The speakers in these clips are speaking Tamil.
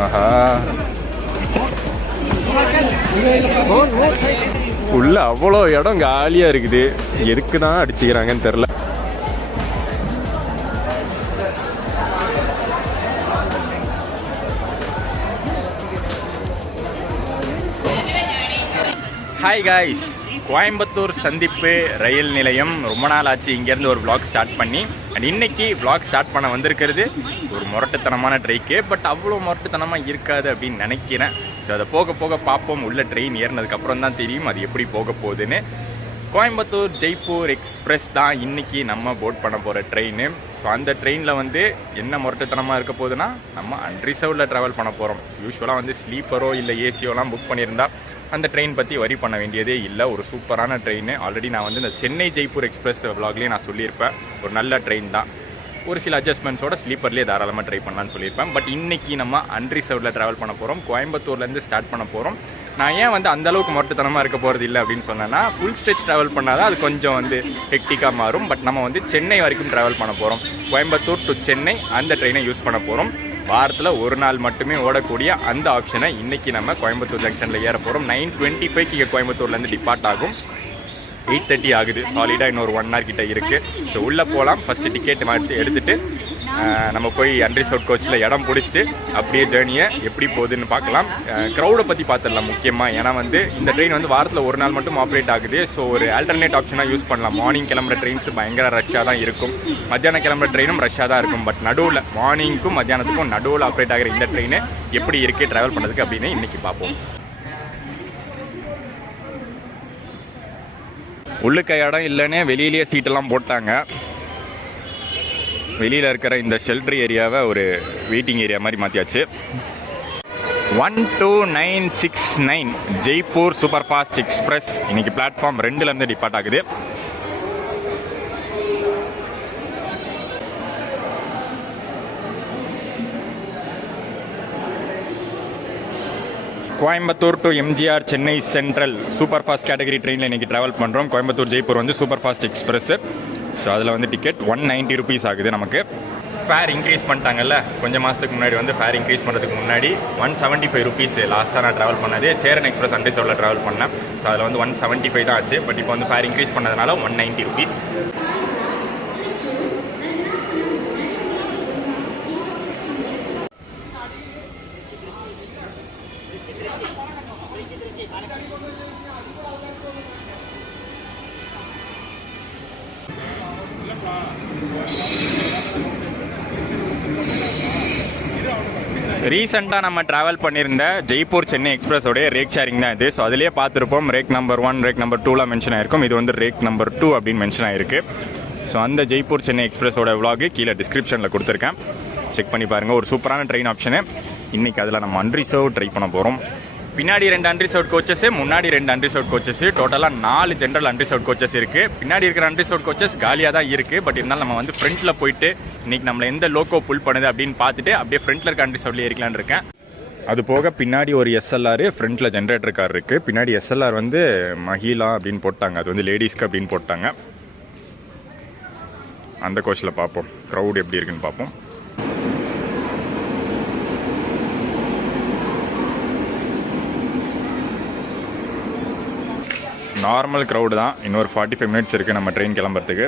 ஆஹா, உள்ள அவ்வளோ இடம் காலியா இருக்குது. எதுக்கு தான் அடிச்சுக்கிறாங்கன்னு தெரியல. ஹாய் காய்ஸ், கோயம்புத்தூர் சந்திப்பு ரயில் நிலையம். ரொம்ப நாள் ஆச்சு இங்கேருந்து ஒரு vlog ஸ்டார்ட் பண்ணி. அண்ட் இன்னைக்கு vlog ஸ்டார்ட் பண்ண வந்திருக்கிறது ஒரு முரட்டுத்தனமான ட்ரெயிக்கு. பட் அவ்வளோ முரட்டுத்தனமாக இருக்காது அப்படின்னு நினைக்கிறேன். ஸோ அதை போக போக பார்ப்போம். உள்ள ட்ரெயின் ஏறினதுக்கப்புறம் தான் தெரியும் அது எப்படி போக போகுதுன்னு. கோயம்புத்தூர் ஜெய்ப்பூர் எக்ஸ்பிரஸ் தான் இன்றைக்கி நம்ம போட் பண்ண போகிற ட்ரெயின். ஸோ அந்த ட்ரெயினில் வந்து என்ன முரட்டுத்தனமாக இருக்க போகுதுன்னா, நம்ம அன்ரிசர்வ்டில் ட்ராவல் பண்ண போகிறோம். யூஸ்வலாக வந்து ஸ்லீப்பரோ இல்லை ஏசியோலாம் புக் பண்ணியிருந்தா அந்த ட்ரெயின் பற்றி வரி பண்ண வேண்டியதே இல்லை. ஒரு சூப்பரான ட்ரெயின். ஆல்ரெடி நான் வந்து இந்த சென்னை ஜெய்ப்பூர் எக்ஸ்பிரஸ் விலாக்லேயே நான் சொல்லியிருப்பேன். ஒரு நல்ல ட்ரெயின் தான். ஒரு சில அட்ஜஸ்ட்மெண்ட்ஸோட ஸ்லீப்பர்லேயே தாராளமாக ட்ரை பண்ணலான்னு சொல்லியிருப்பேன். பட் இன்றைக்கி நம்ம அன்ரிசர்வ்டில் ட்ராவல் பண்ண போகிறோம். கோயம்புத்தூர்லேருந்து ஸ்டார்ட் பண்ண போகிறோம். நான் ஏன் வந்து அந்தளவுக்கு மொட்டத்தனமாக இருக்க போகிறது இல்லை அப்படின்னு சொன்னேன்னா, ஃபுல் ஸ்ட்ரெச் ட்ராவல் பண்ணால் தான் அது கொஞ்சம் வந்து ஹெக்டிக்காக மாறும். பட் நம்ம வந்து சென்னை வரைக்கும் ட்ராவல் பண்ண போகிறோம். கோயம்புத்தூர் டு சென்னை அந்த ட்ரெயினை யூஸ் பண்ண போகிறோம். வாரத்தில் ஒரு நாள் மட்டுமே ஓடக்கூடிய அந்த ஆப்ஷனை இன்றைக்கி நம்ம கோயம்புத்தூர் ஜங்ஷனில் ஏற போகிறோம். 9:25 இங்கே கோயம்புத்தூர்லேருந்து டிபார்ட் ஆகும். 8:30 ஆகுது. சாலிடாக இன்னொரு 1 hour கிட்ட இருக்குது. ஸோ உள்ளே போகலாம். ஃபஸ்ட்டு டிக்கெட் எடுத்துகிட்டு நம்ம போய் அன்ரிசர்வ்ட் கோச்சில் இடம் பிடிச்சிட்டு அப்படியே ஜேர்னியை எப்படி போகுதுன்னு பார்க்கலாம். க்ரௌடை பற்றி பார்த்துடலாம் முக்கியமாக. ஏன்னா வந்து இந்த ட்ரெயின் வந்து வாரத்தில் ஒரு நாள் மட்டும் ஆப்ரேட் ஆகுது. ஸோ ஒரு ஆல்டர்னேட் ஆப்ஷனாக யூஸ் பண்ணலாம். மார்னிங் கிளம்புற ட்ரெயின்ஸ் பயங்கர ரஷ்ஷாக தான் இருக்கும். மத்தியானம் கிளம்புற ட்ரெயினும் ரஷ்ஷாக தான் இருக்கும். பட் நடுவில் மார்னிங்க்கும் மத்தியானத்துக்கும் நடுவில் ஆப்ரேட் ஆகிற இந்த ட்ரெயின் எப்படி இருக்குது ட்ராவல் பண்ணுறதுக்கு அப்படின்னு இன்றைக்கி பார்ப்போம். உள்ளுக்க இடம் இல்லைன்னு வெளியிலேயே சீட்டெல்லாம் போட்டாங்க. வெளியில் இருக்கிற இந்த ஷெல்டர் ஏரியாவை ஒரு வெயிட்டிங் ஏரியா மாதிரி மாற்றியாச்சு. 12969 ஜெய்ப்பூர் சூப்பர் ஃபாஸ்ட் எக்ஸ்பிரஸ் இன்னைக்கு பிளாட்ஃபார்ம் 2லேருந்து டிபார்ட் ஆகுது. Coimbatore to MGR Chennai central super fast category ட்ரெயினில் இன்றைக்கி ட்ராவல் பண்ணுறோம். கோயம்புத்தூர் ஜெய்ப்பூர் வந்து சூப்பர் ஃபாஸ்ட் எக்ஸ்பிரஸ். ஸோ அதில் வந்து டிக்கெட் 190 rupees ஆகுது. நமக்கு ஃபேர் இன்க்ரீஸ் பண்ணிட்டாங்கல்ல கொஞ்சம் மாதத்துக்கு முன்னாடி. வந்து ஃபேர் இன்க்ரீஸ் பண்ணுறதுக்கு முன்னாடி 175 rupees லாஸ்ட்டாக நான் ட்ராவல் பண்ணது சேரன் எக்ஸ்பிரஸ் அன்ரிசர்வ்டில் ட்ராவல் பண்ணேன். ஸோ அதில் வந்து 175 தான் ஆச்சு. பட் இப்போ வந்து ஃபேர் இன்க்ரீஸ் பண்ணதுனால 190 rupees. ரீசெண்டாக நம்ம ட்ராவல் பண்ணியிருந்த ஜெய்ப்பூர் சென்னை எக்ஸ்பிரஸோடைய ரேக் ஷேரிங் தான் இது. ஸோ அதிலே பார்த்துருப்போம். Rack number 1 rack number 2 mention ஆயிருக்கும். இது வந்து ரேக் நம்பர் 2 அப்படின்னு மென்ஷன் ஆயிருக்கு. ஸோ அந்த ஜெய்ப்பூர் சென்னை எக்ஸ்பிரஸோட விலாக் கீழே டிஸ்கிரிப்ஷனில் கொடுத்துருக்கேன். செக் பண்ணி பாருங்கள். ஒரு சூப்பரான ட்ரெயின் ஆப்ஷனு. இன்றைக்கி அதில் நம்ம அன்ரிசர்வ் ட்ரை பண்ண போகிறோம். பின்னாடி 2 அன்ரிசர்வ்ட் கோச்சஸ், முன்னாடி 2 அன்ரிசர்வ்ட் கோச்சஸ், டோட்டலாக 4 ஜென்ரல் அன்ரிசர்வ்ட் கோச்சஸ் இருக்குது. பின்னாடி இருக்கிற அன்ரிசர்வ்ட் கோச்சஸ் காலியாக தான் இருக்குது. பட் இருந்தாலும் நம்ம வந்து ஃப்ரண்ட்டில் போயிட்டு இன்றைக்கி நம்மளை எந்த லோக்கோ புல் பண்ணுது அப்படின்னு பார்த்துட்டு அப்படியே ஃப்ரண்ட்டில் இருக்க அன்ரிசர்வ்ட்லேயே இருக்கலான்னு இருக்கேன். அது போக பின்னாடி ஒரு எஸ்எல்ஆர், ஃப்ரண்ட்டில் ஜென்ரேட்டர் கார் இருக்குது. பின்னாடி எஸ்எல்ஆர் வந்து மஹிலா அப்படின்னு போட்டாங்க. அது வந்து லேடிஸ்க்கு அப்படின்னு போட்டாங்க. அந்த கோச்சில் பார்ப்போம் க்ரௌட் எப்படி இருக்குன்னு பார்ப்போம். நார்மல் க்ரௌடு தான். இன்னொரு 45 minutes இருக்குது நம்ம ட்ரெயின் கிளம்புறதுக்கு.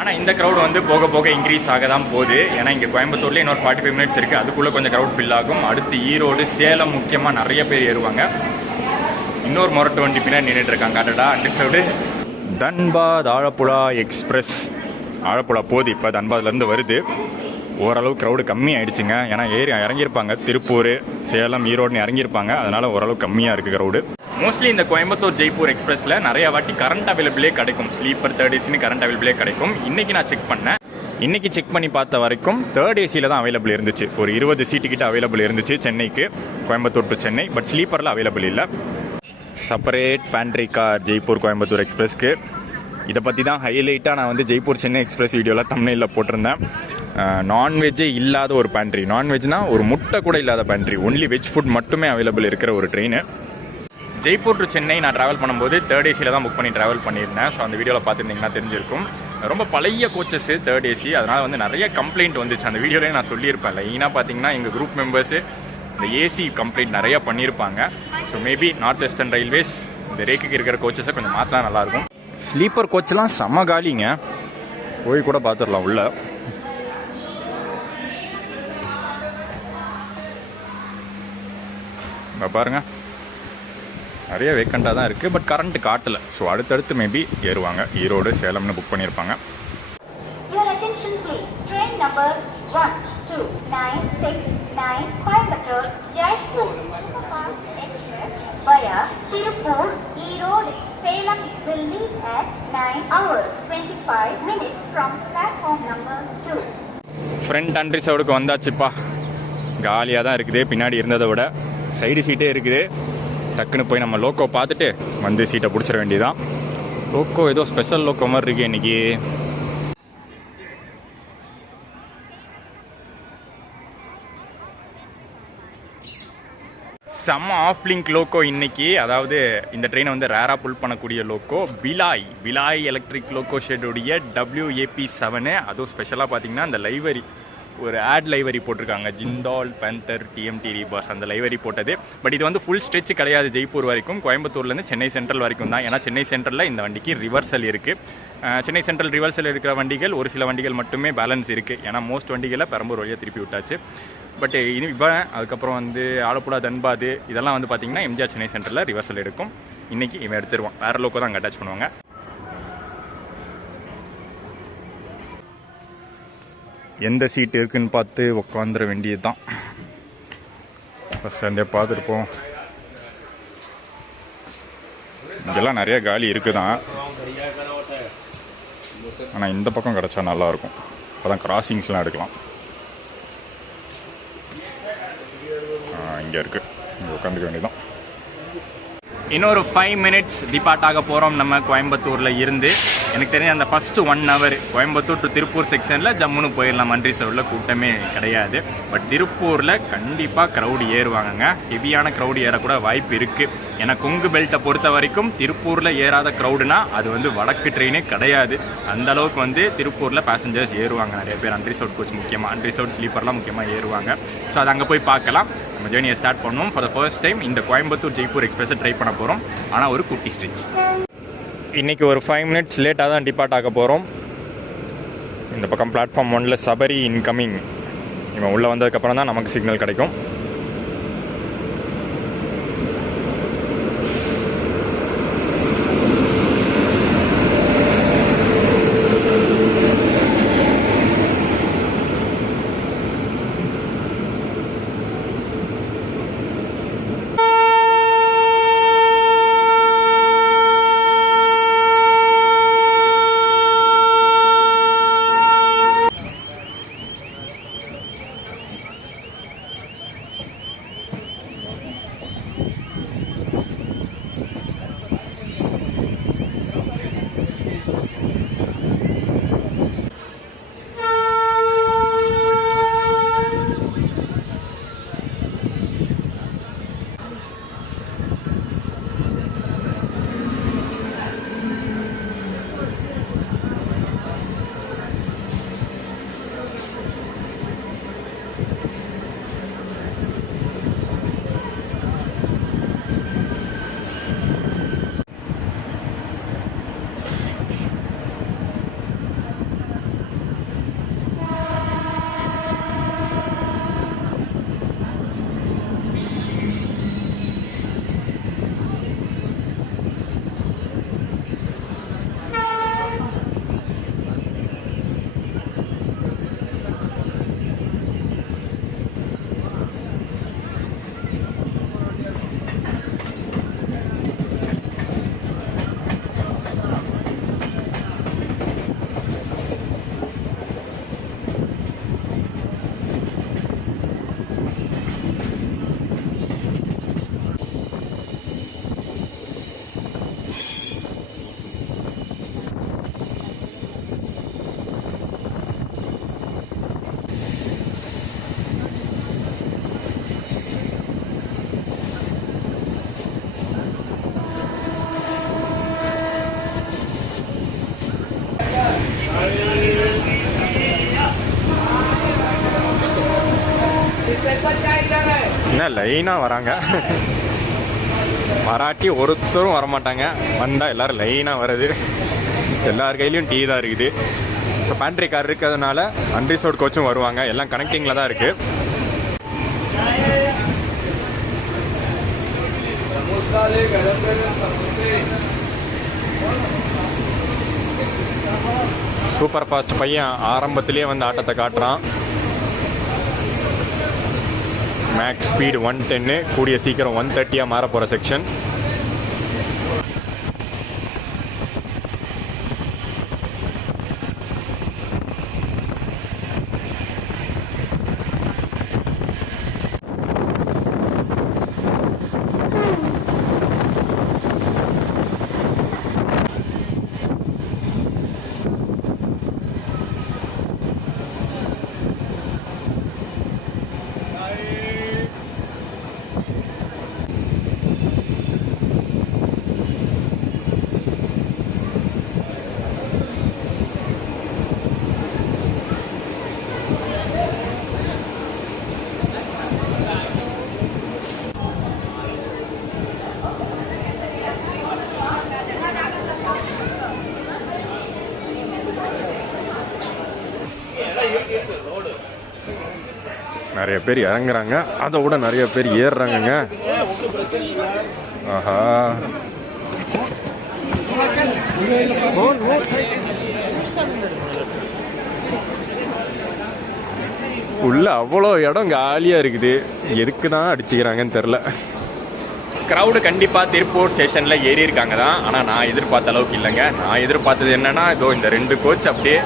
ஆனால் இந்த க்ரௌட் வந்து போக போக இன்க்ரீஸ் ஆக தான் போகுது. ஏன்னா இங்கே கோயம்புத்தூர்லேயே இன்னொரு 45 minutes இருக்குது. அதுக்குள்ளே கொஞ்சம் க்ரௌட் ஃபில் ஆகும். அடுத்து ஈரோடு, சேலம் முக்கியமாக நிறைய பேர் ஏறுவாங்க. இன்னொரு மொரட்டு வண்டி பின்னாடி நின்றுட்டு இருக்காங்க. அடடா அன்ரிசர்வ்டு தன்பாத் ஆழப்புழா எக்ஸ்பிரஸ். ஆழப்புழா போகுது இப்போ, தன்பாத்லேருந்து வருது. ஓரளவு க்ரௌடு கம்மி ஆகிடுச்சுங்க. ஏன்னா இறங்கியிருப்பாங்க திருப்பூர், சேலம், ஈரோடுன்னு இறங்கியிருப்பாங்க. அதனால் ஓரளவு கம்மியாக இருக்குது க்ரௌடு. மோஸ்ட்லி இந்த கோயம்புத்தூர் ஜெய்ப்பூர் எக்ஸ்பிரஸில் நிறைய வாட்டி கரண்ட் அவைலபிளே கிடைக்கும். ஸ்லீப்பர் 3rd AC கரண்ட் அவைலபிளே கிடைக்கும். இன்றைக்கி நான் செக் பண்ணேன். இன்றைக்கி செக் பண்ணி பார்த்த வரைக்கும் 3rd ACயில் தான் அவைலபிள் இருந்துச்சு. ஒரு 20 சீட்டு கிட்ட அவைலபிள் இருந்துச்சு சென்னைக்கு, கோயம்புத்தூர் டு சென்னை. பட் ஸ்லீப்பரில் அவைலபிள் இல்லை. Separate pantry car Jaipur Coimbatore எக்ஸ்பிரஸ்க்கு. இதை பற்றி தான் ஹைலைட்டாக நான் வந்து ஜெய்ப்பூர் சென்னை எக்ஸ்பிரஸ் வீடியோவில் தம்ப்நெயிலில் போட்டிருந்தேன். நான்வெஜ்ஜே இல்லாத ஒரு பேண்ட்ரி. நான்வெஜ்னால் ஒரு முட்டை கூட இல்லாத பேண்ட்ரி. ஒன்லி வெஜ் ஃபுட் மட்டுமே அவைலபிள் இருக்கிற ஒரு ட்ரெயின். ஜெய்ப்பூர் டு சென்னை நான் ட்ராவல் பண்ணும்போது 3rd ACயில் தான் புக் பண்ணி ட்ராவல் பண்ணியிருந்தேன். ஸோ அந்த வீடியோவில் பார்த்துருந்தீங்கன்னா தெரிஞ்சிருக்கும். ரொம்ப பழைய கோச்சஸ் தேர்ட் ஏசி, அதனால் வந்து நிறைய கம்ப்ளைண்ட் வந்துச்சு. அந்த வீடியோலேயே நான் சொல்லியிருப்பேன். லைனாக பார்த்தீங்கன்னா எங்கள் குரூப் மெம்பர்ஸு இந்த ஏசி கம்ப்ளைண்ட் நிறையா பண்ணியிருப்பாங்க. So maybe north western railways இந்த ரேக்குக்கு இருக்கிற கோச்சஸை கொஞ்சம் மாற்றினா நல்லாயிருக்கும். ஸ்லீப்பர் கோச்செலாம் செம்ம காலிங்க, போய் கூட பார்த்துடலாம் உள்ள. இங்கே பாருங்கள், நிறைய வேக்கண்டாக தான் இருக்குது, பட் கரண்ட் காட்டலை. ஸோ அடுத்தடுத்து மேபி ஏறுவாங்க. ஈரோடு சேலம்னு புக் பண்ணியிருப்பாங்க. via Tirupur, Erode, Salem will leave at 9 hours 25 minutes from platform number 2. Front and ரிசர்வுக்கு வந்தாச்சுப்பா. காலியாக தான் இருக்குது, பின்னாடி இருந்ததை விட சைடு சீட்டே இருக்குது. டக்குன்னு போய் நம்ம லோக்கோ பார்த்துட்டு வந்து சீட்டை பிடிச்சிட வேண்டியதான். லோக்கோ ஏதோ ஸ்பெஷல் லோக்கோ மாதிரி இருக்குது இன்றைக்கி. செம்ம ஆஃப் லிங்க் லோக்கோ இன்னைக்கு. அதாவது இந்த ட்ரெயினை வந்து ரேராக புல் பண்ணக்கூடிய லோக்கோ பிலாய் எலக்ட்ரிக் லோக்கோ ஷெட்டுடைய WAP7. அதுவும் ஸ்பெஷலாக பார்த்தீங்கன்னா அந்த லைவரி, ஒரு ஆட் லைவரி போட்டிருக்காங்க, ஜிந்தால் பேந்தர் TMT ரீபாஸ், அந்த லைவரி போட்டது. பட் இது வந்து ஃபுல் ஸ்ட்ரெச் கிடையாது, ஜெய்ப்பூர் வரைக்கும். கோயம்புத்தூர்லேருந்து சென்னை சென்ட்ரல் வரைக்கும் தான். ஏன்னா சென்னை சென்ட்ரலில் இந்த வண்டிக்கு ரிவர்சல் இருக்குது. சென்னை சென்ட்ரல் ரிவர்சல் இருக்கிற வண்டிகள் ஒரு சில வண்டிகள் மட்டுமே பேலன்ஸ் இருக்குது. ஏன்னா மோஸ்ட் வண்டிகளை பெரம்பூர் வழியாக திருப்பி விட்டாச்சு. பட் இது இப்போ அதுக்கப்புறம் வந்து ஆலப்புழா தன்பாது இதெல்லாம் வந்து பார்த்திங்கன்னா எம்ஜிஆர் சென்னை சென்டரில் ரிவர்சல் எடுக்கும். இன்றைக்கி இவன் எடுத்துருவான், வேறு லோக்கோ தான் அங்கே அட்டாச் பண்ணுவாங்க. எந்த சீட் இருக்குதுன்னு பார்த்து உட்காந்துட வேண்டியது தான். ஃபஸ்ட் அண்டே பார்த்துருப்போம். இங்கெல்லாம் நிறைய காலி இருக்குது தான், ஆனால் இந்த பக்கம் கிடச்சா நல்லாயிருக்கும். இப்போ தான் கிராசிங்ஸ்லாம் எடுக்கலாம். இங்கே இருக்குது, இங்கே உட்காந்துக்க வேண்டியதான். இன்னொரு 5 மினிட்ஸ் டிபார்ட் ஆக போகிறோம் நம்ம கோயம்புத்தூரில் இருந்து. எனக்கு தெரிஞ்ச அந்த first 1 hour Coimbatore to Tiruppur செக்ஷனில் ஜம்முன்னு போயிடலாம், மன்றி சவுடில் கூட்டமே கிடையாது. பட் திருப்பூரில் கண்டிப்பாக க்ரௌடு ஏறுவாங்கங்க. ஹெவியான க்ரௌடு ஏறக்கூட வாய்ப்பு இருக்குது. ஏன்னா கொங்கு பெல்ட்டை பொறுத்த வரைக்கும் திருப்பூரில் ஏறாத க்ரௌடுனா அது வந்து வடக்கு ட்ரெயினே கிடையாது. அந்தளவுக்கு வந்து திருப்பூரில் பேசஞ்சர்ஸ் ஏறுவாங்க நிறைய பேர். அன்ரி சவுட் கோச் முக்கியமாக, அன்ரி சவுட் ஸ்லீப்பர்லாம் முக்கியமாக ஏறுவாங்க. ஸோ அது அங்கே போய் பார்க்கலாம். நம்ம ஜேர்னியை ஸ்டார்ட் பண்ணுவோம். ஃபார் த ஃபர்ஸ்ட் டைம் இந்த கோயம்புத்தூர் ஜெய்ப்பூர் எக்ஸ்பிரஸை ட்ரை பண்ண போகிறோம். ஆனால் ஒரு குட்டி ஸ்ட்ரெச். இன்றைக்கி ஒரு 5 மினிட்ஸ் லேட்டாக தான் டிபார்ட் ஆக போகிறோம். இந்த பக்கம் பிளாட்ஃபார்ம் 1ல் சபரி இன்கமிங். இவன் உள்ளே வந்ததுக்கப்புறம் தான் நமக்கு சிக்னல் கிடைக்கும். என்ன லைனாக வராங்க, மராட்டி ஒருத்தரும் வரமாட்டாங்க, வந்தால் எல்லோரும் லைனாக வருது. எல்லார் கையிலையும் டீ தான் இருக்குது. ஸோ பேண்ட்ரி கார் இருக்கிறதுனால அன்ரிசர்வ்ட் கோச்சும் வருவாங்க. எல்லாம் கனெக்டிங்கில் தான் இருக்குது. சூப்பர் ஃபாஸ்ட் பையன் ஆரம்பத்திலேயே வந்து ஆட்டத்தை காட்டுறான். மேக்ஸ் ஸ்பீடு 110, கூடிய சீக்கிரம் 130 மாற போகிற செக்ஷன். நிறைய பேர் இறங்குறாங்க, அதை விட நிறைய பேர் ஏறுறாங்கங்க. ஆஹா, உள்ள அவ்வளோ இடம் காலியாக இருக்குது. எதுக்கு தான் அடிச்சுக்கிறாங்கன்னு தெரில. க்ரௌடு கண்டிப்பாக திருப்பூர் ஸ்டேஷனில் ஏறி இருக்காங்க தான். ஆனால் நான் எதிர்பார்த்த அளவுக்கு இல்லைங்க. நான் எதிர்பார்த்தது என்னென்னா, இதோ இந்த 2 கோச் அப்படியே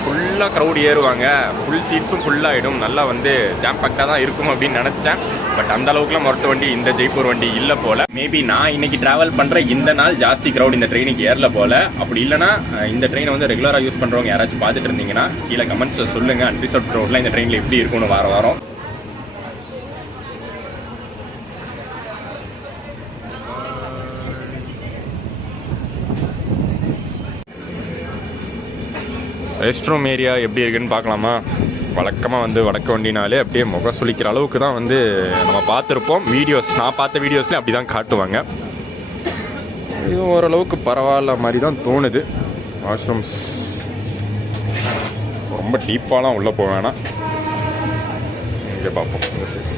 ஃபுல்லாக க்ரௌடு ஏறுவாங்க, ஃபுல் சீட்ஸும் ஃபுல்லாகிடும், நல்லா வந்து ஜாம் பேக்டாக தான் இருக்கும் அப்படின்னு நினச்சேன். பட் அந்த அளவுக்குலாம் மொரட்டு வண்டி இந்த ஜெய்ப்பூர் வண்டி இல்லை போல். மேபி நான் இன்னைக்கு ட்ராவல் பண்ணுற இந்த நாள் ஜாஸ்தி க்ரௌட் இந்த ட்ரெயினுக்கு ஏறல போல். அப்படி இல்லைனா இந்த ட்ரெயினை வந்து ரெகுலராக யூஸ் பண்ணுறவங்க யாராச்சும் பார்த்துட்டு இருந்தீங்கன்னா கீழே கமெண்ட்ஸில் சொல்லுங்கள். அன்ரிசர்வ்ட் க்ரௌட்லாம் இந்த ட்ரெயினில் எப்படி இருக்கும்னு வாரம். ரெஸ்ட் ரூம் ஏரியா எப்படி இருக்குன்னு பார்க்கலாமா? வழக்கமாக வந்து வடக்கு வண்டினாலே அப்படியே முக சுளிக்கிற அளவுக்கு தான் வந்து நம்ம பார்த்துருப்போம். நான் பார்த்த வீடியோஸ்லேயும் அப்படி தான் காட்டுவாங்க. இது ஓரளவுக்கு பரவாயில்ல மாதிரி தான் தோணுது. வாஷ்ரூம்ஸ் ரொம்ப டீப்பாலாம் உள்ளே போக வேணாம். இங்கே பார்ப்போம். இந்த சைடு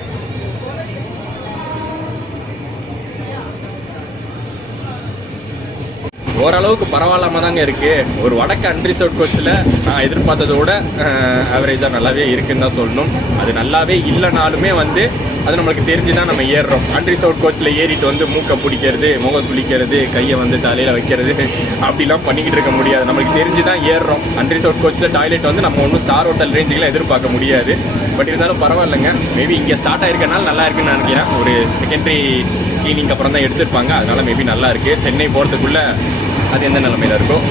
ஓரளவுக்கு பரவாயில்லாம தாங்க இருக்குது. ஒரு வடக்கு அன்ரிசர்வ்ட் கோச்சில் நான் எதிர்பார்த்ததோட ஆவரேஜாக நல்லாவே இருக்குன்னு தான் சொல்லணும். அது நல்லாவே இல்லைனாலுமே வந்து அது நம்மளுக்கு தெரிஞ்சு தான் நம்ம ஏறுறோம். அன்ரிசர்வ்ட் கோச்சில் ஏறிட்டு வந்து மூக்கை பிடிக்கிறது, முகம் சுளிக்கிறது, கையை வந்து தலையில் வைக்கிறது அப்படிலாம் பண்ணிக்கிட்டு இருக்க முடியாது. நம்மளுக்கு தெரிஞ்சு தான் ஏறுறோம். அன்ரிசர்வ்ட் கோச்சில் டாய்லெட் வந்து நம்ம ஒன்றும் ஸ்டார் ஹோட்டல் ரேஞ்சுக்கெலாம் எதிர்பார்க்க முடியாது. பட் இருந்தாலும் பரவாயில்லைங்க. மேபி இங்கே ஸ்டார்ட் ஆகிருக்கனால நல்லா இருக்குன்னு நினைக்கிறேன். ஒரு செகண்டரி கிளீனிங் அப்புறம் தான் எடுத்திருப்பாங்க, அதனால மேபி நல்லா இருக்குது. சென்னை போகிறதுக்குள்ளே அது எந்த நிலைமையில் இருக்கும்.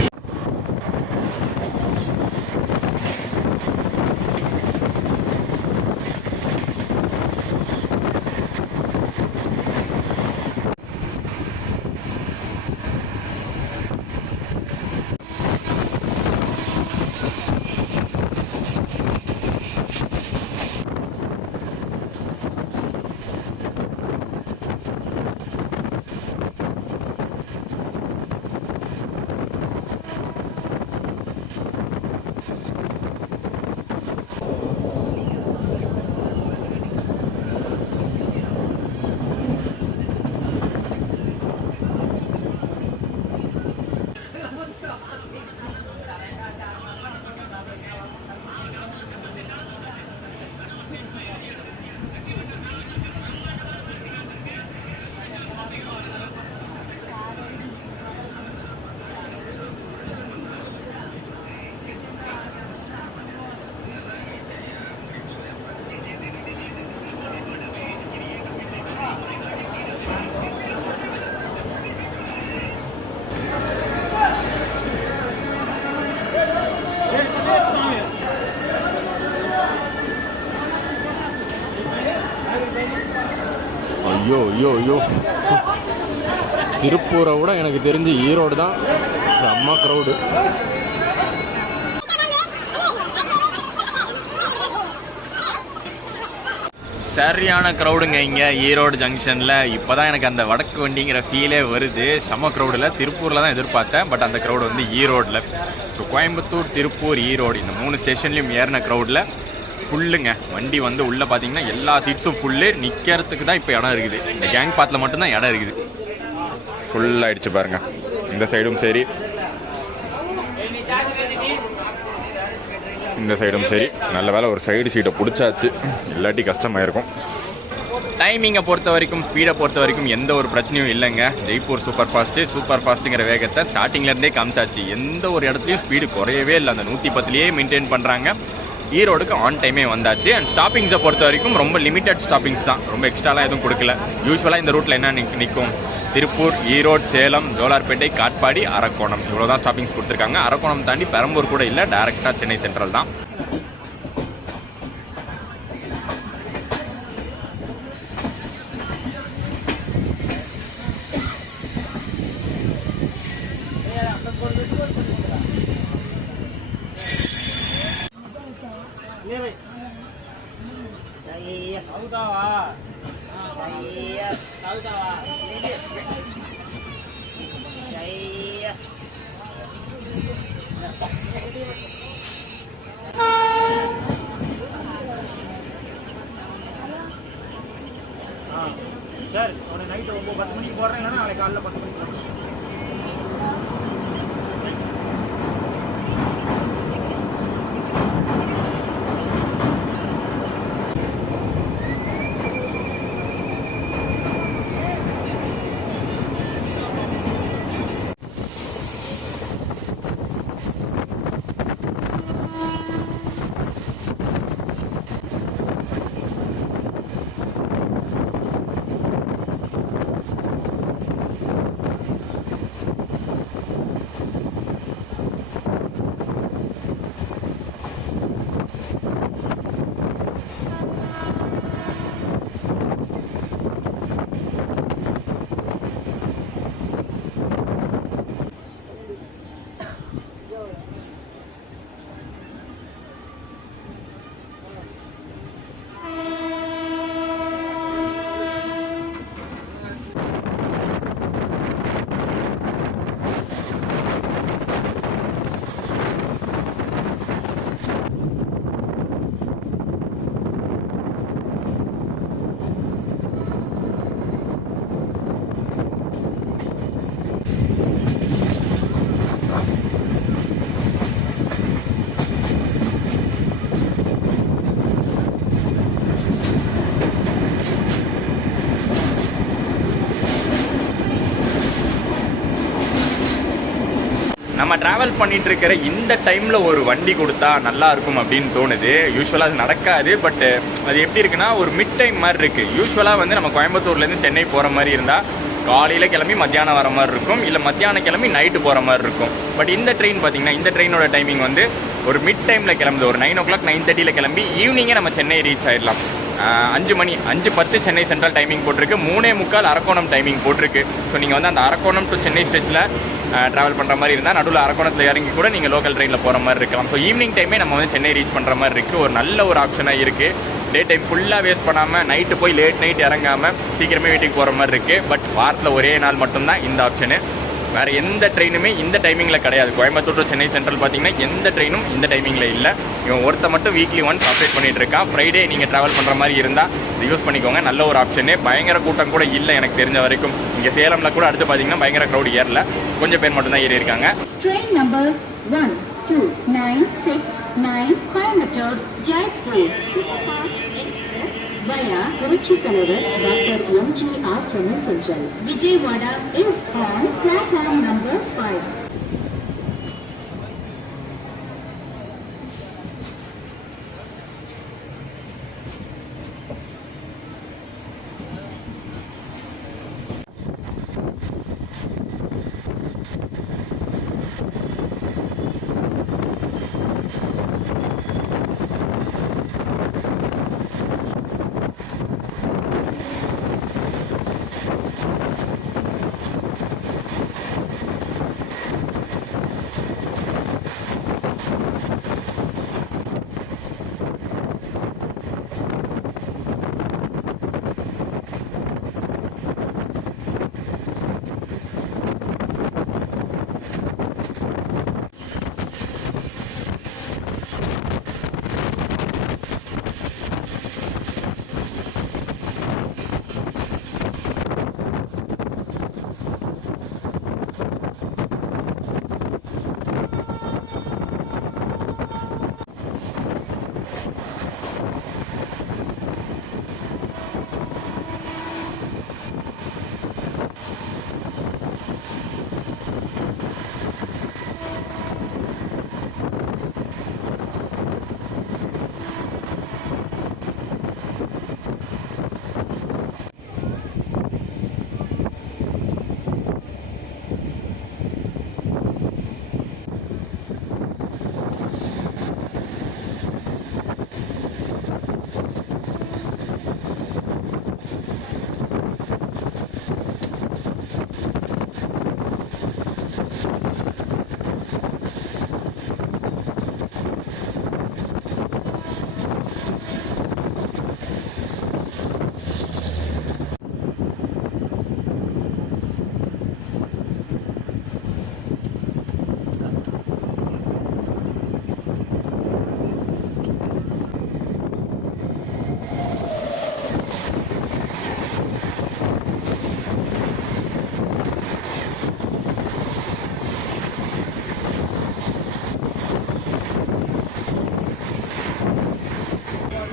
ஐயோ ஐயோ ஐயோ, திருப்பூரை விட எனக்கு தெரிஞ்சு ஈரோடு தான் செம்ம க்ரௌடு. சரியான க்ரௌடுங்க இங்கே ஈரோடு ஜங்ஷனில். இப்போ தான் எனக்கு அந்த வடக்கு வண்டிங்கிற ஃபீலே வருது. செம க்ரௌடில் திருப்பூரில் தான் எதிர்பார்த்தேன், பட் அந்த க்ரௌடு வந்து ஈரோடில். ஸோ கோயம்புத்தூர், திருப்பூர், ஈரோடு இந்த 3 ஸ்டேஷன்லேயும் ஏறின க்ரௌடில் ஃபுல்லுங்க. வண்டி வந்து உள்ளே பார்த்தீங்கன்னா எல்லா சீட்ஸும் ஃபுல்லு. நிற்கிறதுக்கு தான் இப்போ இடம் இருக்குது. இந்த கேங் பாத்தில் மட்டும்தான் இடம் இருக்குது. ஃபுல்லாகிடுச்சு பாருங்கள். இந்த சைடும் சரி, இந்த சைடும் சரி. நல்ல வேலை ஒரு சைடு சீட்டை பிடிச்சாச்சு, இல்லாட்டி கஷ்டமாயிருக்கும். டைமிங்கை பொறுத்த வரைக்கும், ஸ்பீடை பொறுத்த வரைக்கும் எந்த ஒரு பிரச்சனையும் இல்லைங்க. ஜெய்ப்பூர் சூப்பர் ஃபாஸ்ட்டுங்கிற வேகத்தை ஸ்டார்டிங்லேருந்தே காமிச்சாச்சு. எந்த ஒரு இடத்துலையும் ஸ்பீடு குறையவே இல்லை. அந்த 110லேயே மெயின்டைன் பண்ணுறாங்க. ஈரோடுக்கு ஆன் டைமே வந்தாச்சு. அண்ட் ஸ்டாப்பிங்ஸை பொறுத்த வரைக்கும் ரொம்ப லிமிட்டட் ஸ்டாப்பிங்ஸ் தான், ரொம்ப எக்ஸ்ட்ராலாம் எதுவும் கொடுக்கல. யூஸ்வலாக இந்த ரூட்டில் என்ன நிற்கும், திருப்பூர், ஈரோடு, சேலம், ஜோலார்பேட்டை, காட்பாடி, அரக்கோணம், இவ்வளோ தான் ஸ்டாப்பிங்ஸ் கொடுத்துருக்காங்க. அரக்கோணம் தாண்டி பெரம்பூர் கூட இல்லை, டேரெக்டாக சென்னை சென்ட்ரல் தான். சார் நைட்டு 10 மணிக்கு போடுறேன், இல்லைன்னா நாளைக்கு காலையில் 10 மணிக்கு போடுறேன். நம்ம ட்ராவல் பண்ணிட்டு இருக்கிற இந்த டைமில் ஒரு வண்டி கொடுத்தா நல்லா இருக்கும் அப்படின்னு தோணுது. யூஸ்வலாக அது நடக்காது, பட் அது எப்படி இருக்குன்னா ஒரு மிட் டைம் மாதிரி இருக்குது. யூஸ்வலாக வந்து நம்ம கோயம்புத்தூர்லேருந்து சென்னை போகிற மாதிரி இருந்தால் காலையில் கிளம்பி மத்தியானம் வர மாதிரி இருக்கும், இல்லை மத்தியானம் கிளம்பி நைட்டு போகிற மாதிரி இருக்கும். பட் இந்த ட்ரெயின் பார்த்திங்கன்னா, இந்த ட்ரெயினோட டைமிங் வந்து ஒரு மிட் டைமில் கிளம்புது. ஒரு 9 o'clock 9:30 கிளம்பி ஈவினிங்கே நம்ம சென்னை ரீச் ஆகிடலாம். 5 மணி 5:10 சென்னை சென்ட்ரல் டைமிங் போட்டிருக்கு, 3:45 அரக்கோணம் டைமிங் போட்டிருக்கு. ஸோ நீங்கள் வந்து அந்த அரக்கோணம் டு சென்னை ஸ்ட்ரெச்சில் ட்ராவல் பண்ணுற மாதிரி இருந்தால் நடுவில் அரக்கோணத்தில் இறங்கி கூட நீங்கள் லோக்கல் ட்ரெயினில் போகிற மாதிரி இருக்கலாம். ஸோ ஈவினிங் டைமே நம்ம வந்து சென்னை ரீச் பண்ணுற மாதிரி இருக்குது. ஒரு நல்ல ஒரு ஆப்ஷனாக இருக்குது. டே டைம் ஃபுல்லாக வேஸ்ட் பண்ணாமல் நைட்டு போய் லேட் நைட் இறங்காமல் சீக்கிரமே வீட்டுக்கு போகிற மாதிரி இருக்குது. பட் வாரத்தில் ஒரே நாள் மட்டும்தான் இந்த ஆப்ஷனு. வேறு எந்த ட்ரெயினுமே இந்த டைமிங்கில் கிடையாது. கோயம்புத்தூர் டு சென்னை சென்ட்ரல் பார்த்தீங்கன்னா எந்த ட்ரெயினும் இந்த டைமிங்கில் இல்லை. இவன் ஒருத்த மட்டும் வீக்லி ஒன்ஸ் ஆப்ரேட் பண்ணிகிட்டு இருக்கான். ஃப்ரைடே நீங்கள் ட்ராவல் பண்ணுற மாதிரி இருந்தால் இது யூஸ் பண்ணிக்கோங்க. நல்ல ஒரு ஆப்ஷனு. பயங்கர கூட்டம் கூட இல்லை எனக்கு தெரிஞ்ச வரைக்கும். இங்கே சேலமில் கூட அடுத்து பார்த்தீங்கன்னா பயங்கர க்ரௌட் ஏறல, கொஞ்சம் பேர் மட்டும்தான் ஏறி இருக்காங்க. Train number 1296 Coimbatore, Jaipur Superfast Express via Puruchi தலைவர் Dr. M.G.R. Chennai Central. Vijayawada is on platform number 5.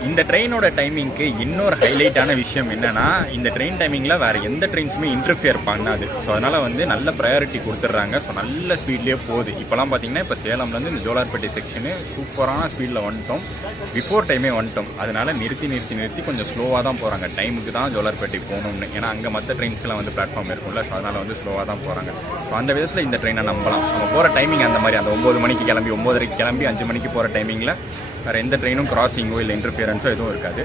இந்த ட்ரெயினோட டைமிங்க்கு இன்னொரு ஹைலைட்டான விஷயம் என்னன்னா, இந்த ட்ரெயின் டைமிங்கில் வேறு எந்த ட்ரெயின்ஸுமே இன்டர்ஃபியர் பண்ணாது. ஸோ அதனால் வந்து நல்ல ப்ரையாரிட்டி கொடுத்துட்றாங்க. ஸோ நல்ல ஸ்பீட்லேயே போகுது. இப்போலாம் பார்த்தீங்கன்னா இப்போ சேலம்லேருந்து இந்த ஜோலார்பேட்டை செக்ஷனு சூப்பரான ஸ்பீடில் வந்துட்டோம். பிஃபோர் டைமே வந்துட்டோம். அதனால் நிறுத்தி கொஞ்சம் ஸ்லோவாக தான் போகிறாங்க. டைமுக்கு தான் ஜோலார்பேட்டை போகணும்னு. ஏன்னா அங்கே மற்ற ட்ரெயின்ஸ்க்கெலாம் வந்து பிளாட்ஃபார்ம் இருக்கும்ல. ஸோ அதனால் வந்து ஸ்லோவாக தான் போகிறாங்க. ஸோ அந்த விதத்தில் இந்த ட்ரெயினை நம்பலாம். நம்ம போகிற டைமிங் அந்த மாதிரி, அந்த 9 மணிக்கு கிளம்பி 9:30 கிளம்பி 5 மணிக்கு போகிற டைமிங்கில் வேறு எந்த ட்ரெயினும் கிராசிங்கோ இல்லை இன்டர்ஃபியரன்ஸோ எதுவும் இருக்காது.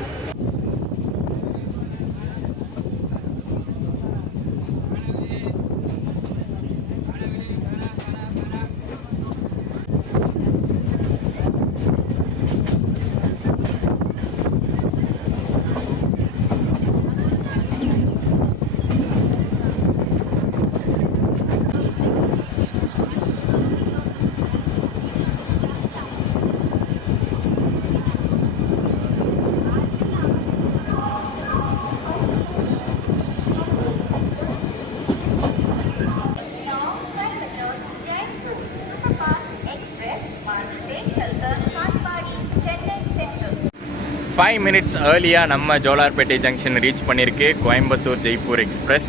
Five minutes ஏர்லியாக நம்ம ஜோலார்பேட்டை ஜங்ஷன் ரீச் பண்ணியிருக்கு Coimbatore Jaipur express.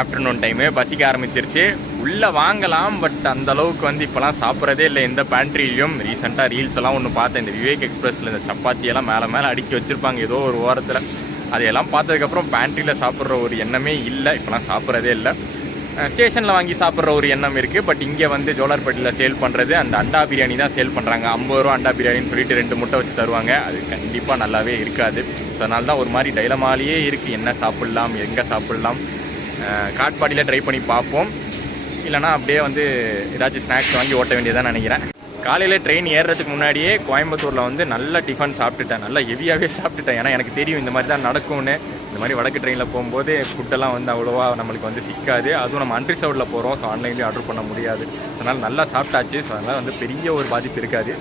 Afternoon time பசிக்க ஆரம்பிச்சிருச்சு. உள்ளே வாங்கலாம், பட் அந்த அளவுக்கு வந்து இப்போலாம் சாப்பிட்றதே இல்லை எந்த பேண்ட்ரிலையும். ரீசெண்டாக ரீல்ஸ் எல்லாம் ஒன்று பார்த்தேன். இந்த விவேக் எக்ஸ்பிரஸில் இந்த சப்பாத்தியெல்லாம் மேலே அடுக்கி வச்சுருப்பாங்க ஏதோ ஒரு ஓரத்தில். அதையெல்லாம் பார்த்ததுக்கப்புறம் பேண்ட்ரியில் சாப்பிட்ற ஒரு எண்ணமே இல்லை. இப்போலாம் சாப்பிட்றதே இல்லை. ஸ்டேஷனில் வாங்கி சாப்பிட்ற ஒரு எண்ணம் இருக்குது. பட் இங்கே வந்து ஜோலார்பேட்டையில் சேல் பண்ணுறது அந்த அண்டா பிரியாணி தான் சேல் பண்ணுறாங்க. 50 ரூபா அண்டா பிரியாணின்னு சொல்லிட்டு 2 முட்டை வச்சு தருவாங்க. அது கண்டிப்பாக நல்லாவே இருக்காது. ஸோ அதனால தான் ஒரு மாதிரி டைலமாலேயே இருக்குது. என்ன சாப்பிட்லாம், எங்கே சாப்பிட்லாம். காட்பாடியில் ட்ரை பண்ணி பார்ப்போம். இல்லைனா அப்படியே வந்து ஏதாச்சும் ஸ்நாக்ஸ் வாங்கி ஓட்ட வேண்டியதான் நினைக்கிறேன். காலையில் ட்ரெயின் ஏறுறதுக்கு முன்னாடியே கோயம்புத்தூரில் வந்து நல்ல டிஃபன் சாப்பிட்டுட்டேன். நல்லா ஹெவியாகவே சாப்பிட்டுட்டேன். ஏன்னா எனக்கு தெரியும் இந்த மாதிரி தான் நடக்கும்னு. இந்த மாதிரி வடக்கு ட்ரெயினில் போகும்போது ஃபுட்டெல்லாம் வந்து அவ்வளோவா நம்மளுக்கு வந்து சிக்காது. அதுவும் நம்ம அன்ரிசர்வ்டில் போகிறோம். ஸோ ஆன்லைன்லேயும் ஆர்டர் பண்ண முடியாது. அதனால் நல்லா சாப்பிட்டாச்சு. ஸோ அதனால் வந்து பெரிய ஒரு பாதிப்பு இருக்காது.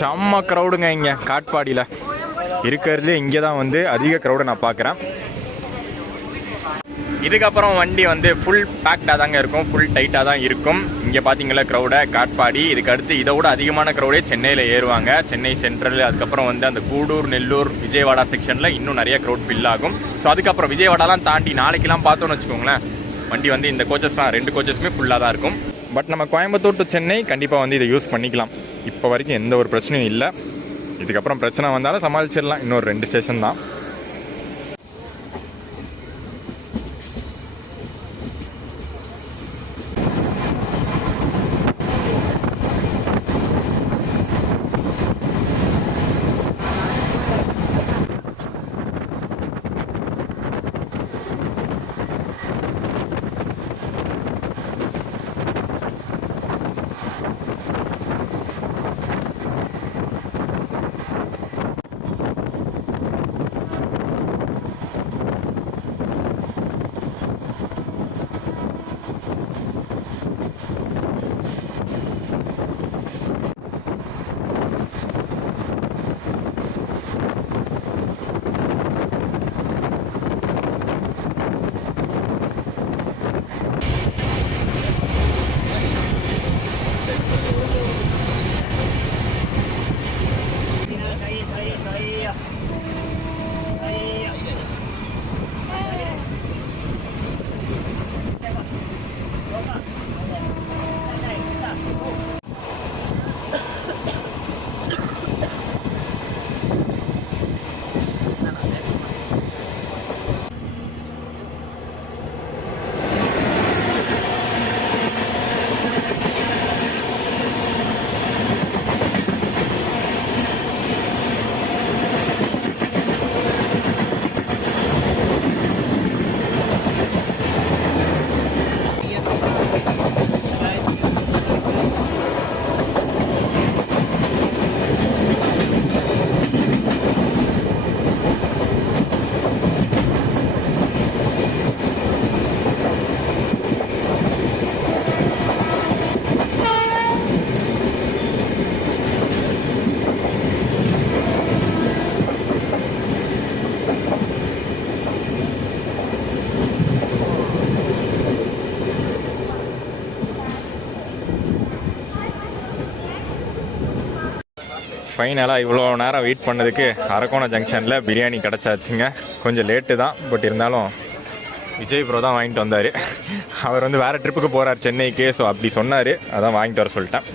செம்ம க்ரௌடுங்க இங்கே காட்பாடியில் இருக்கிறதுலே. இங்கே தான் வந்து அதிக க்ரௌடை நான் பார்க்குறேன். இதுக்கப்புறம் வண்டி வந்து ஃபுல் பேக்டாக தாங்க இருக்கும். ஃபுல் டைட்டாக தான் இருக்கும். இங்கே பார்த்தீங்களா க்ரௌடை காட்பாடி. இதுக்கு அடுத்து இதை விட அதிகமான க்ரௌடே சென்னையில் ஏறுவாங்க. சென்னை சென்ட்ரல், அதுக்கப்புறம் வந்து அந்த கூடூர், நெல்லூர், விஜயவாடா செக்ஷனில் இன்னும் நிறைய க்ரௌட் ஃபில் ஆகும். ஸோ அதுக்கப்புறம் விஜயவாடாலாம் தாண்டி நாளைக்கெல்லாம் பார்த்தோன்னு வச்சுக்கோங்களேன், வண்டி வந்து இந்த கோச்சஸ்லாம் 2 கோச்சஸுமே ஃபுல்லாக தான் இருக்கும். பட் நம்ம கோயம்புத்தூர் டு சென்னை கண்டிப்பாக வந்து இதை யூஸ் பண்ணிக்கலாம். இப்போ வரைக்கும் எந்த ஒரு பிரச்சனையும் இல்லை. இதுக்கப்புறம் பிரச்சனை வந்தாலும் சமாளிச்சிடலாம். இன்னொரு 2 ஸ்டேஷன் தான். ஃபைனலாக இவ்வளோ நேரம் வெயிட் பண்ணதுக்கு அரக்கோணம் ஜங்ஷனில் பிரியாணி கிடச்சாச்சுங்க. கொஞ்சம் லேட்டு தான், பட் இருந்தாலும் விஜய் ப்ரோ தான் வாங்கிட்டு வந்தார். அவர் வந்து வேறு ட்ரிப்புக்கு போகிறார் சென்னைக்கு, ஸோ அப்படி சொன்னார், அதான் வாங்கிட்டு வர சொல்லிட்டேன்.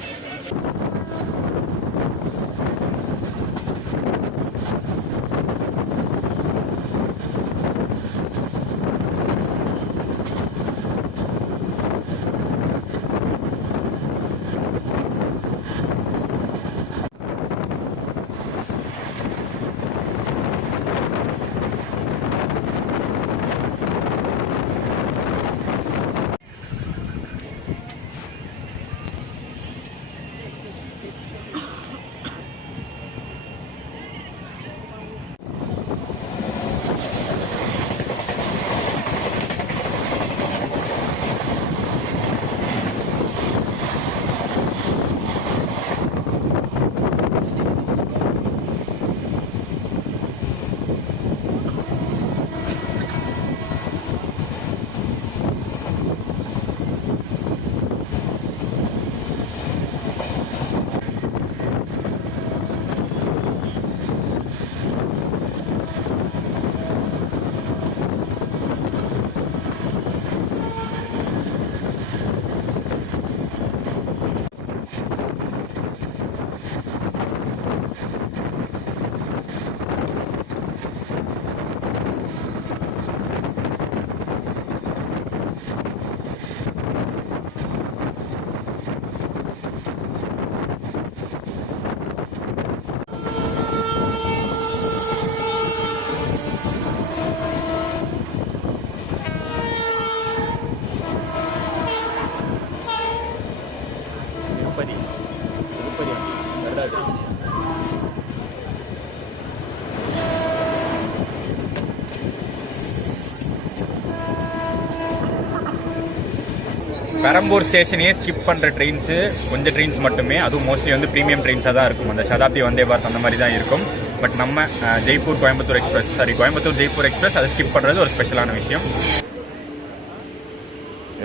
பெரம்பூர் ஸ்டேஷனையே ஸ்கிப் பண்ணுற ட்ரெயின்ஸு கொஞ்சம் ட்ரெயின்ஸ் மட்டுமே, அதுவும் மோஸ்ட்லி வந்து ப்ரீமியம் ட்ரெயின்ஸாக தான் இருக்கும். அந்த சதாப்தி வந்தே பாரத் அந்த மாதிரி தான் இருக்கும். பட் நம்ம ஜெய்ப்பூர் கோயம்புத்தூர் எக்ஸ்பிரஸ், கோயம்புத்தூர் ஜெய்ப்பூர் எக்ஸ்பிரஸ் அதை ஸ்கிப் பண்ணுறது ஒரு ஸ்பெஷலான விஷயம்.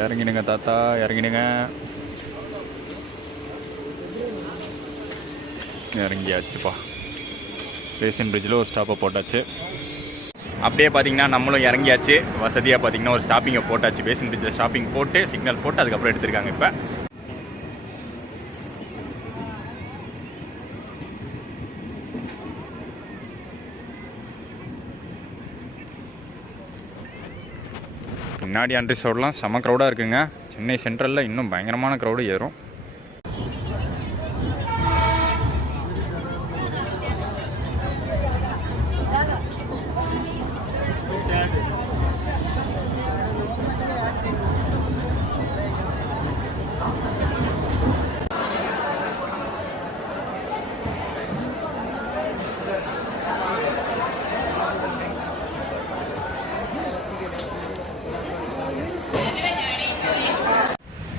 இறங்கிடுங்க தாத்தா, இறங்கிடுங்க. இறங்கியாச்சுப்பா. பேசின் பிரிட்ஜில் ஒரு ஸ்டாப்பை போட்டாச்சு. அப்படியே பார்த்தீங்கன்னா நம்மளும் இறங்கியாச்சு. வசதியாக பார்த்தீங்கன்னா ஒரு ஸ்டாப்பிங்கை போட்டாச்சு. பேசின் பிரிட்ஜில் ஸ்டாப்பிங் போட்டு சிக்னல் போட்டு அதுக்கப்புறம் எடுத்திருக்காங்க. இப்போ பின்னாடி அன்ரிசோர்ட்லாம் செம க்ரௌடாக இருக்குங்க. சென்னை சென்ட்ரலில் இன்னும் பயங்கரமான க்ரௌடு ஏறும்.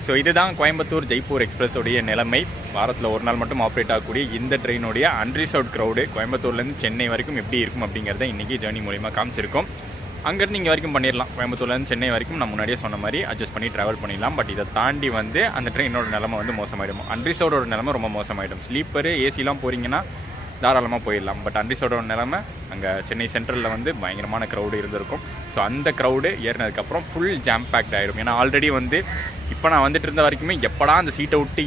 ஸோ இதுதான் கோயம்புத்தூர் ஜெய்ப்பூர் எக்ஸ்பிரஸோடைய நிலைமை. வாரத்தில் ஒரு நாள் மட்டும் ஆப்ரேட் ஆகக்கூடிய இந்த ட்ரெயினுடைய அன்ரிசர்வ்ட் க்ரௌடு கோயம்புத்தூர்லேருந்து சென்னை வரைக்கும் எப்படி இருக்கும் அப்படிங்கிறத இன்றைக்கி ஜேர்னி மூலிமா காமிச்சிருக்கோம். அங்கேருந்து இங்கே வரைக்கும் பண்ணிடலாம். கோயம்புத்தூர்லேருந்து சென்னை வரைக்கும் நம்ம முன்னாடியே சொன்ன மாதிரி அட்ஜஸ்ட் பண்ணி ட்ராவல் பண்ணிடலாம். பட் இதை தாண்டி வந்து அந்த ட்ரெயினோட நிலமை வந்து மோசமாயிடும். அன்ரிசர்வ்டோட நிலமை ரொம்ப மோசமாயிடும். ஸ்லீப்பரு ஏசிலாம் போகிறீங்கன்னா தாராளமாக போயிடலாம். பட் அன்ரிசர்வ்டோட நிலமை அங்கே சென்னை சென்ட்ரலில் வந்து பயங்கரமான க்ரௌடு இருந்திருக்கும். ஸோ அந்த க்ரௌடு ஏறினதுக்கப்புறம் ஃபுல் ஜாம் பேக்ட் ஆகிடும். ஏன்னா ஆல்ரெடி வந்து இப்போ நான் வந்துட்டு இருந்த வரைக்குமே எப்படா அந்த சீட்டை விட்டு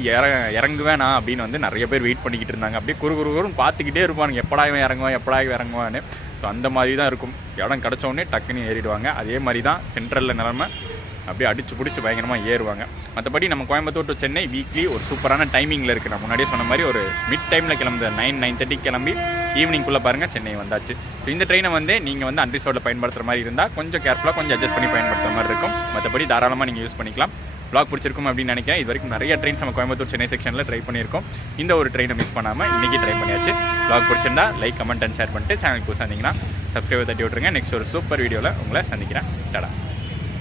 இறங்குவேனா அப்படின்னு வந்து நிறைய பேர் வெயிட் பண்ணிக்கிட்டு இருந்தாங்க. அப்படியே குறுகுறுன்னு பார்த்துக்கிட்டே இருப்பானுங்க, எப்படா இவன் இறங்குவான்னு. ஸோ அந்த மாதிரி தான் இருக்கும். இடம் கிடச்சோடனே டக்குன்னு ஏறிடுவாங்க. அதே மாதிரி தான் சென்ட்ரலில் நிலமை. அப்படியே அடிச்சு பிடிச்சி பயங்கரமாக ஏறுவாங்க. மற்றபடி நம்ம கோயம்புத்தூர் டு சென்னை வீக்லி ஒரு சூப்பரான டைமிங்கில் இருக்குது. நான் முன்னாடியே சொன்ன மாதிரி ஒரு மிட் டைமில் கிளம்புது 9-9:30 கிளம்பி ஈவினிங்குள்ளே பாருங்கள் சென்னை வந்தாச்சு. ஸோ இந்த ட்ரெயினை வந்து நீங்கள் வந்து அன்ரிசர்வ்டில் பயன்படுத்துகிற மாதிரி இருந்தால் கொஞ்சம் கேர்ஃபுல்லாக கொஞ்சம் அட்ஜஸ்ட் பண்ணி பயன்படுத்துகிற மாதிரி இருக்கும். மற்றபடி தாராளமாக நீங்கள் யூஸ் பண்ணிக்கலாம். வ்ளாக் பிடிச்சிருக்கும் அப்படின்னு நினைக்கிறேன். இது வரைக்கும் நிறைய ட்ரெயின்ஸ் நம்ம கோயம்புத்தூர் சென்னை செக்ஷனில் ட்ரை பண்ணியிருக்கோம். இந்த ஒரு ட்ரெயினை மிஸ் பண்ணாமல் இன்றைக்கி ட்ரை பண்ணியாச்சு. வ்ளாக் பிடிச்சிருந்தா லைக், கமெண்ட் அண்ட் ஷேர் பண்ணிட்டு சேனலுக்கு புதுசாக இருந்தீங்கன்னா சப்ஸ்கிரைபர் தட்டி விட்டுருங்க. நெக்ஸ்ட் ஒரு சூப்பர் வீடியோவில் உங்களை சந்திக்கிறேன். டாடா.